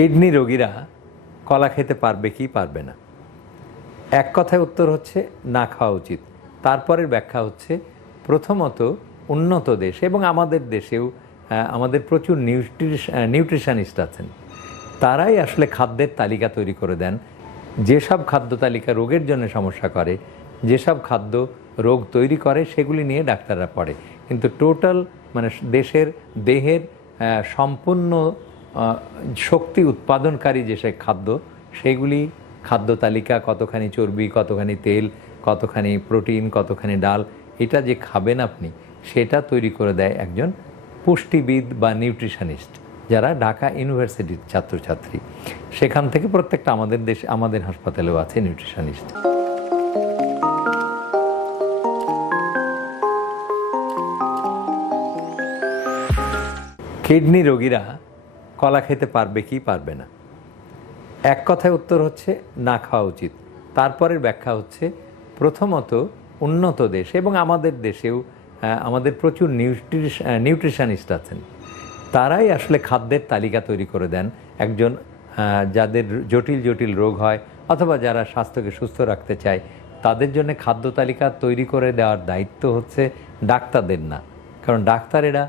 Kidney রোগীরা কলা খেতে পারবে কি পারবে না। এক কথায় উত্তর হচ্ছে, না খাওয়া উচিত। তারপরের ব্যাখ্যা হচ্ছে, প্রথমত উন্নত দেশ এবং আমাদের দেশেও আমাদের প্রচুর নিউট্রিশ নিউট্রিশনিস্ট আছেন। তারাই আসলে খাদ্যের তালিকা তৈরি করে দেন। যেসব খাদ্য তালিকা রোগের জন্য সমস্যা করে, যেসব খাদ্য রোগ তৈরি করে, সেগুলি নিয়ে ডাক্তাররা পড়ে। কিন্তু টোটাল মানে দেশের, দেহের সম্পূর্ণ শক্তি উৎপাদনকারী যেসব খাদ্য, সেগুলি খাদ্য তালিকা, কতখানি চর্বি, কতখানি তেল, কতখানি প্রোটিন, কতখানি ডাল, এটা যে খাবেন আপনি, সেটা তৈরি করে দেয় একজন পুষ্টিবিদ বা নিউট্রিশনিস্ট, যারা ঢাকা ইউনিভার্সিটির ছাত্রছাত্রী। সেখান থেকে প্রত্যেকটা আমাদের দেশে, আমাদের হাসপাতালেও আছে নিউট্রিশনিস্ট। কিডনি রোগীরা কলা খেতে পারবে কি পারবে না। এক কথায় উত্তর হচ্ছে, না খাওয়া উচিত। তারপরের ব্যাখ্যা হচ্ছে, প্রথমত উন্নত দেশ এবং আমাদের দেশেও আমাদের প্রচুর নিউট্রিশ নিউট্রিশনিস্ট আছেন। তারাই আসলে খাদ্যের তালিকা তৈরি করে দেন। একজন যাদের জটিল জটিল রোগ হয় অথবা যারা স্বাস্থ্যকে সুস্থ রাখতে চায়, তাদের জন্য খাদ্য তালিকা তৈরি করে দেওয়ার দায়িত্ব হচ্ছে ডাক্তারদের না। কারণ ডাক্তারেরা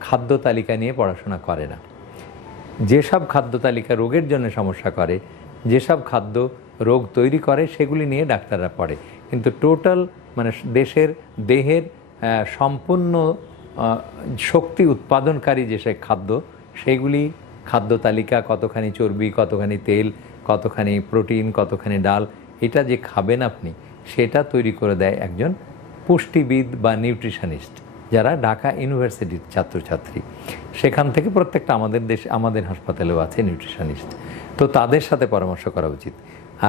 খাদ্য তালিকা নিয়ে পড়াশোনা করে না। যেসব খাদ্য তালিকা রোগের জন্য সমস্যা করে, যেসব খাদ্য রোগ তৈরি করে, সেগুলি নিয়ে ডাক্তাররা পড়ে। কিন্তু টোটাল মানে দেশের দেহের সম্পূর্ণ শক্তি উৎপাদনকারী যেসব খাদ্য, সেগুলি খাদ্য তালিকা, কতখানি চর্বি, কতখানি তেল, কতখানি প্রোটিন, কতখানি ডাল, এটা যে খাবেন আপনি, সেটা তৈরি করে দেয় একজন পুষ্টিবিদ বা নিউট্রিশনিস্ট। যারা ঢাকা ইউনিভার্সিটির ছাত্রছাত্রী। সেখান থেকে প্রত্যেকটা আমাদের দেশ আমাদের হাসপাতালেও আছে নিউট্রিশনিস্ট। তো তাদের সাথে পরামর্শ করা উচিত।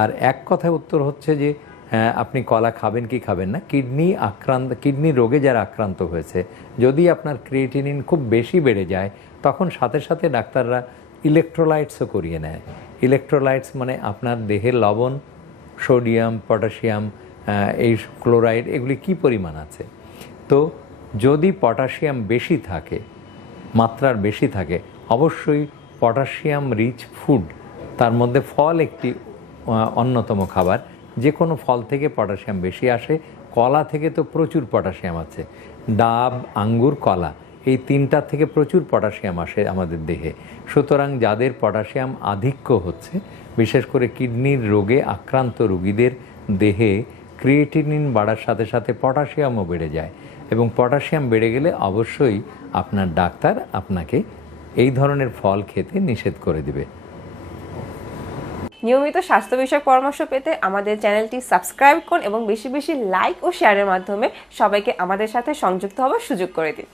আর এক কথায় উত্তর হচ্ছে যে হ্যাঁ, আপনি কলা খাবেন কি খাবেন না কিডনি আক্রান্ত কিডনি রোগে যারা আক্রান্ত হয়েছে যদি আপনার ক্রিয়েটিনিন খুব বেশি বেড়ে যায় তখন সাথে সাথে ডাক্তাররা ইলেকট্রোলাইটসও করিয়ে নেয়। ইলেকট্রোলাইটস মানে আপনার দেহের লবণ সোডিয়াম পটাশিয়াম এই ক্লোরাইড এগুলি কি পরিমাণ আছে? তো যদি পটাশিয়াম বেশি থাকে, মাত্রার বেশি থাকে, অবশ্যই পটাশিয়াম রিচ ফুড তার মধ্যে ফল একটি অন্যতম খাবার। যে কোনো ফল থেকে পটাশিয়াম বেশি আসে, কলা থেকে তো প্রচুর পটাশিয়াম আছে। ডাব, আঙ্গুর, কলা, এই তিনটা থেকে প্রচুর পটাশিয়াম আসে আমাদের দেহে। সুতরাং যাদের পটাশিয়াম আধিক্য হচ্ছে, বিশেষ করে কিডনির রোগে আক্রান্ত রোগীদের দেহে ক্রিয়েটিনিন বাড়ার সাথে সাথে পটাশিয়ামও বেড়ে যায় এবং পটাশিয়াম বেড়ে গেলে অবশ্যই আপনার ডাক্তার আপনাকে এই ধরনের ফল খেতে নিষেধ করে দিবে। নিয়মিত স্বাস্থ্য বিষয়ক পরামর্শ পেতে আমাদের চ্যানেলটি সাবস্ক্রাইব করুন এবং বেশি বেশি লাইক ও শেয়ারের মাধ্যমে সবাইকে আমাদের সাথে সংযুক্ত হওয়ার সুযোগ করে দিন।